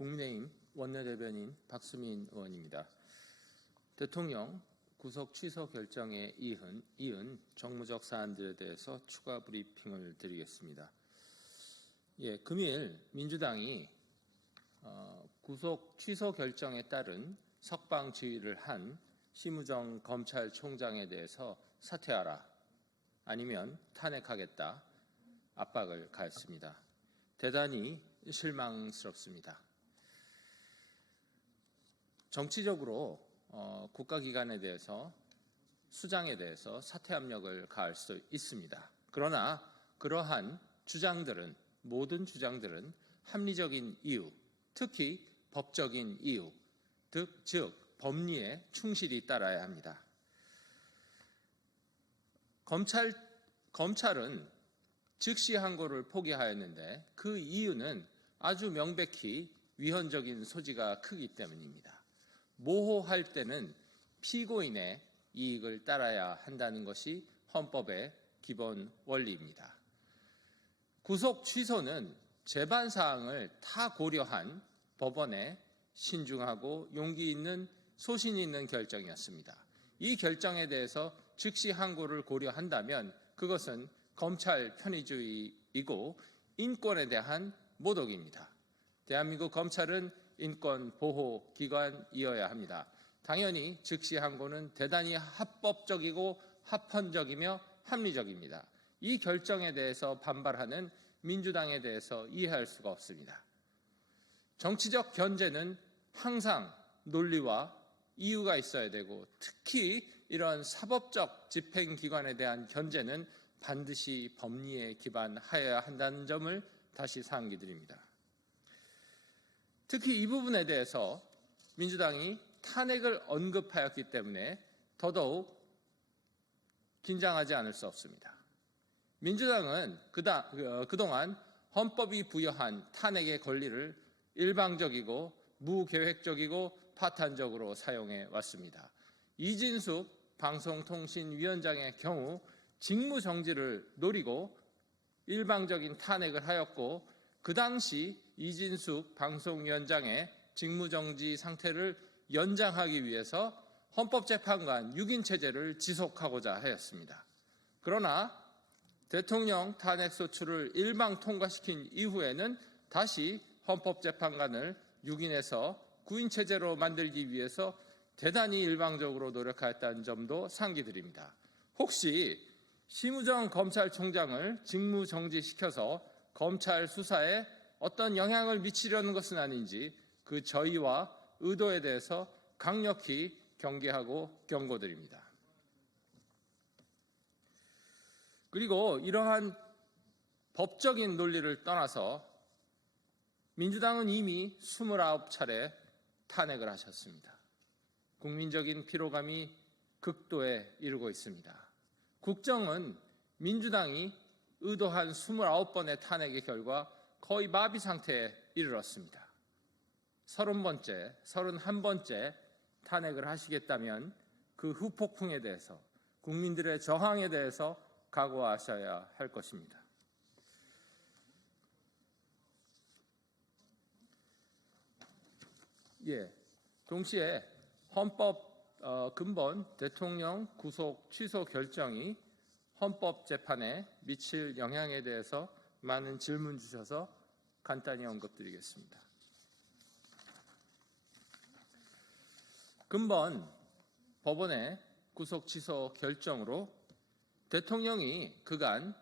국민의힘 원내대변인 박수민 의원입니다. 대통령 구속 취소 결정에 이은 정무적 사안들에 대해서 추가 브리핑을 드리겠습니다. 금일 민주당이 구속 취소 결정에 따른 석방 지휘를 한 심우정 검찰총장에 대해서 사퇴하라, 아니면 탄핵하겠다 압박을 가했습니다. 대단히 실망스럽습니다. 정치적으로 국가기관에 대해서, 수장에 대해서 사퇴 압력을 가할 수 있습니다. 그러나 그러한 주장들은, 모든 주장들은 합리적인 이유, 특히 법적인 이유, 즉 법리에 충실히 따라야 합니다. 검찰은 즉시 항고를 포기하였는데 그 이유는 아주 명백히 위헌적인 소지가 크기 때문입니다. 모호할 때는 피고인의 이익을 따라야 한다는 것이 헌법의 기본 원리입니다. 구속 취소는 재반 사항을 다 고려한 법원의 신중하고 용기 있는, 소신 있는 결정이었습니다. 이 결정에 대해서 즉시 항고를 고려한다면 그것은 검찰 편의주의이고 인권에 대한 모독입니다. 대한민국 검찰은 인권 보호 기관이어야 합니다. 당연히 즉시 항고는 대단히 합법적이고 합헌적이며 합리적입니다. 이 결정에 대해서 반발하는 민주당에 대해서 이해할 수가 없습니다. 정치적 견제는 항상 논리와 이유가 있어야 되고, 특히 이런 사법적 집행기관에 대한 견제는 반드시 법리에 기반하여야 한다는 점을 다시 상기드립니다. 특히 이 부분에 대해서 민주당이 탄핵을 언급하였기 때문에 더더욱 긴장하지 않을 수 없습니다. 민주당은 그동안 헌법이 부여한 탄핵의 권리를 일방적이고 무계획적이고 파탄적으로 사용해 왔습니다. 이진숙 방송통신위원장의 경우 직무정지를 노리고 일방적인 탄핵을 하였고, 그 당시 이진숙 방송위원장의 직무정지 상태를 연장하기 위해서 헌법재판관 6인 체제를 지속하고자 하였습니다. 그러나 대통령 탄핵소추를 일방 통과시킨 이후에는 다시 헌법재판관을 6인에서 9인 체제로 만들기 위해서 대단히 일방적으로 노력하였다는 점도 상기드립니다. 혹시 심우정 검찰총장을 직무정지시켜서 검찰 수사에 어떤 영향을 미치려는 것은 아닌지 그 저희와 의도에 대해서 강력히 경계하고 경고드립니다. 그리고 이러한 법적인 논리를 떠나서 민주당은 이미 29차례 탄핵을 하셨습니다. 국민적인 피로감이 극도에 이르고 있습니다. 국정은 민주당이 의도한 29번의 탄핵의 결과 거의 마비 상태에 이르렀습니다. 30번째, 31번째 탄핵을 하시겠다면 그 후폭풍에 대해서, 국민들의 저항에 대해서 각오하셔야 할 것입니다. 동시에 헌법 근본 대통령 구속 취소 결정이 헌법재판에 미칠 영향에 대해서 많은 질문 주셔서 간단히 언급드리겠습니다. 근본 법원의 구속 취소 결정으로 대통령이 그간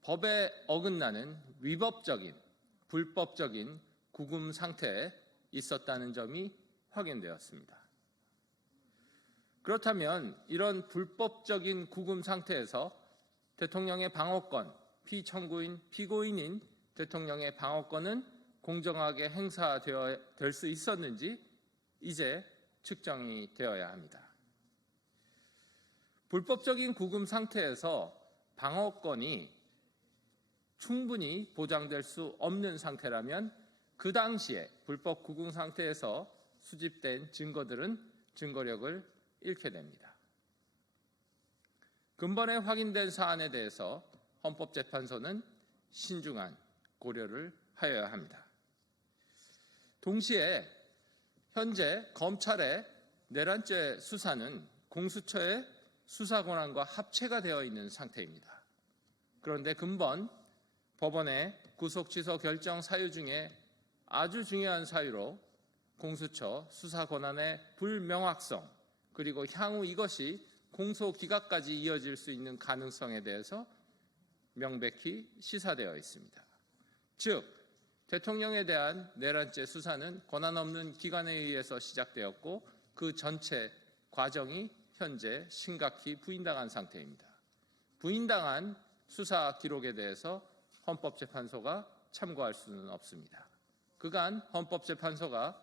법에 어긋나는 위법적인, 불법적인 구금 상태에 있었다는 점이 확인되었습니다. 그렇다면 이런 불법적인 구금 상태에서 대통령의 방어권, 피고인인 대통령의 방어권은 공정하게 행사되어야 될 수 있었는지 이제 측정이 되어야 합니다. 불법적인 구금 상태에서 방어권이 충분히 보장될 수 없는 상태라면 그 당시에 불법 구금 상태에서 수집된 증거들은 증거력을 잃게 됩니다. 근본에 확인된 사안에 대해서 헌법재판소는 신중한 고려를 하여야 합니다. 동시에 현재 검찰의 내란죄 수사는 공수처의 수사 권한과 합체가 되어 있는 상태입니다. 그런데 근본 법원의 구속 취소 결정 사유 중에 아주 중요한 사유로 공수처 수사 권한의 불명확성, 그리고 향후 이것이 공소 기각까지 이어질 수 있는 가능성에 대해서 명백히 시사되어 있습니다. 즉, 대통령에 대한 내란죄 수사는 권한 없는 기관에 의해서 시작되었고 그 전체 과정이 현재 심각히 부인당한 상태입니다. 부인당한 수사 기록에 대해서 헌법재판소가 참고할 수는 없습니다. 그간 헌법재판소가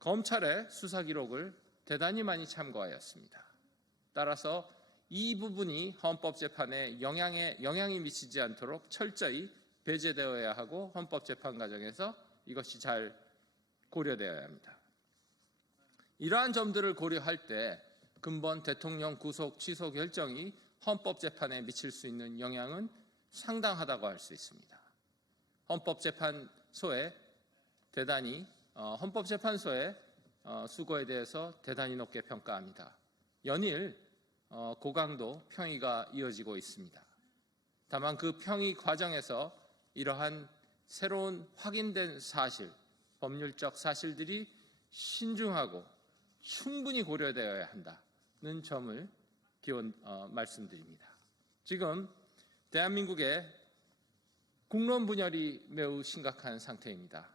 검찰의 수사 기록을 대단히 많이 참고하였습니다. 따라서 이 부분이 헌법재판에 영향이 미치지 않도록 철저히 배제되어야 하고 헌법재판 과정에서 이것이 잘 고려되어야 합니다. 이러한 점들을 고려할 때 근본 대통령 구속 취소 결정이 헌법재판에 미칠 수 있는 영향은 상당하다고 할 수 있습니다. 헌법재판소의 수고에 대해서 대단히 높게 평가합니다. 연일 고강도 평의가 이어지고 있습니다. 다만 그 평의 과정에서 이러한 새로운 확인된 사실, 법률적 사실들이 신중하고 충분히 고려되어야 한다는 점을 말씀드립니다. 지금 대한민국의 국론 분열이 매우 심각한 상태입니다.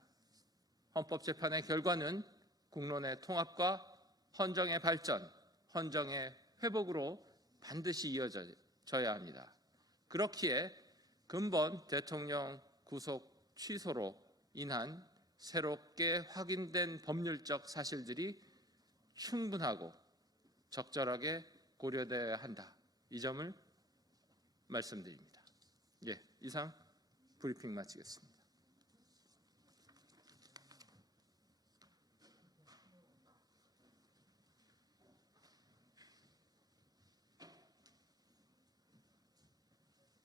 헌법재판의 결과는 국론의 통합과 헌정의 발전, 헌정의 회복으로 반드시 이어져야 합니다. 그렇기에 근본 대통령 구속 취소로 인한 새롭게 확인된 법률적 사실들이 충분하고 적절하게 고려되어야 한다. 이 점을 말씀드립니다. 이상 브리핑 마치겠습니다.